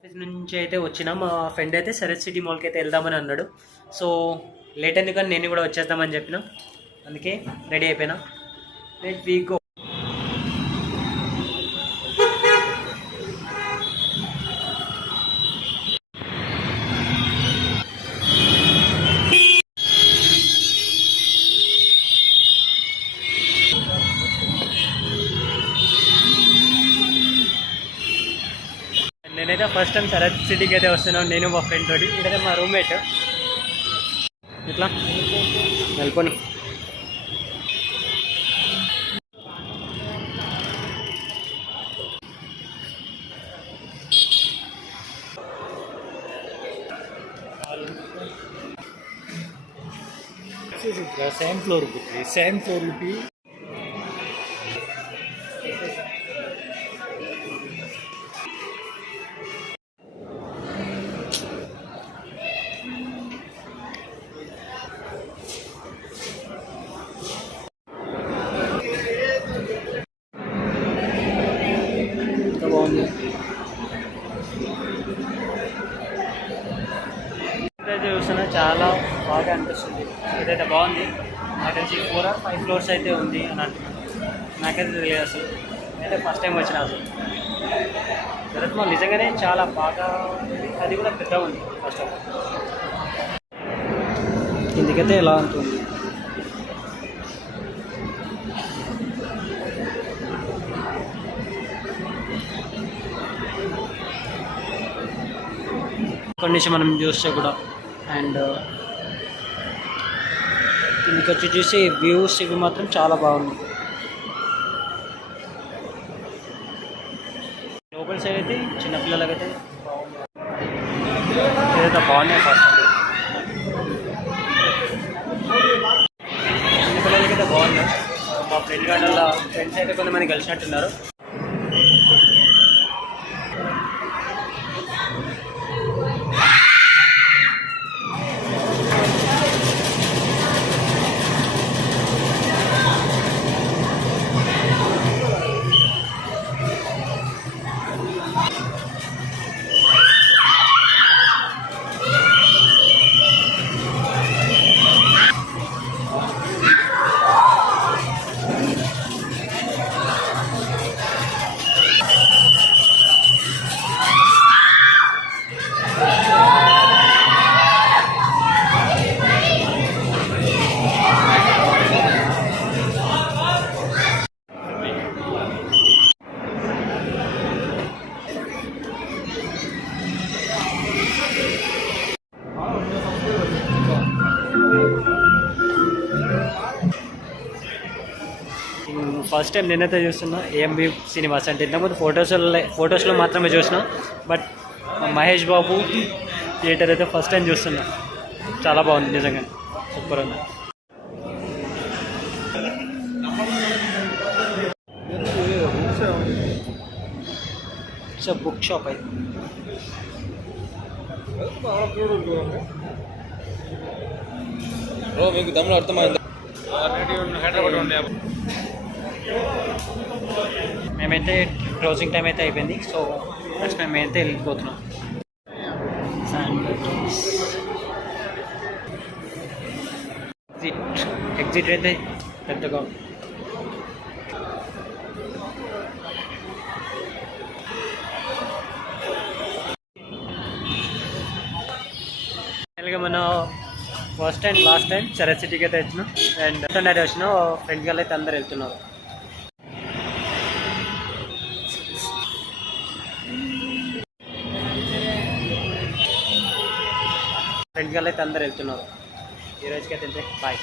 ఆఫీస్ నుంచి అయితే వచ్చినా మా ఫ్రెండ్ అయితే శరత్ సిటీ మాల్కి అయితే వెళ్దామని అన్నాడు. సో లేట్ ఎందుకని నేను కూడా వచ్చేద్దామని చెప్పిన, అందుకే రెడీ అయిపోయినా. Let we go. నేనైతే ఫస్ట్ టైం శరత్ సిటీకి అయితే వస్తున్నాను, నేను మా ఫ్రెండ్ తోటి. ఇక్కడైతే మా రూమ్మేట్ ఇట్లా వెళ్ళిపోను. सेकंड फ्लोर पे सेकंड फ्लोर पे బాగుంది. ఇదైతే చూస్తున్నా చాలా బాగా అనిపిస్తుంది. ఇదైతే బాగుంది. నాకు తెలిసి 4 or 5 ఫ్లోర్స్ అయితే ఉంది అని అంటున్నాను. నాకైతే తెలియదు అసలు. నేనైతే ఫస్ట్ టైం వచ్చిన అసలు. శరత్ మాల్ నిజంగానే చాలా బాగా ఉంది. అది కూడా పెద్దగా ఉంది. ఫస్ట్ ఆఫ్ ఆల్ కిందికైతే ఎలా ఉంటుంది. ఇక్కడి నుంచి మనం చూస్తే కూడా అండ్ కిందికి వచ్చి చూసి వ్యూస్ ఇవి మాత్రం చాలా బాగుంది. లోపల సైడ్ అయితే చిన్నపిల్లలకైతే బాగుంది. ఏదైతే బాగున్నాయి ఫస్ట్ చిన్నపిల్లలకైతే బాగున్నాయి. మా ఫ్రెండ్ వాళ్ళ ఫ్రెండ్స్ అయితే కొంతమంది కలిసినట్టున్నారు. ఫస్ట్ టైం నేనైతే చూస్తున్నా ఏఎంబి సినిమాస్. అంటే ఇంతకుముందు ఫొటోస్లో మాత్రమే చూసిన, బట్ మహేష్ బాబు థియేటర్ అయితే ఫస్ట్ టైం చూస్తున్నా. చాలా బాగుంది నిజంగా, సూపర్ ఉంది. సో బుక్ షాప్ అయితే మీకు తమిళ అర్థమైంది. మేమైతే క్లోజింగ్ టైం అయితే అయిపోయింది. సో నెక్స్ట్ మేమైతే వెళ్ళిపోతున్నాం. ఎగ్జిట్ అయితే పెద్దగా మన first and last time Sharat సిటీకి అయితే వచ్చినాం. అండ్ డాడీ వచ్చిన ఫ్రెండ్ గారు అయితే అందరు వెళ్తున్నారు. ఫ్రెండ్ గారు అయితే అందరు వెళ్తున్నారు. ఈ రోజుకి అయితే బాయ్.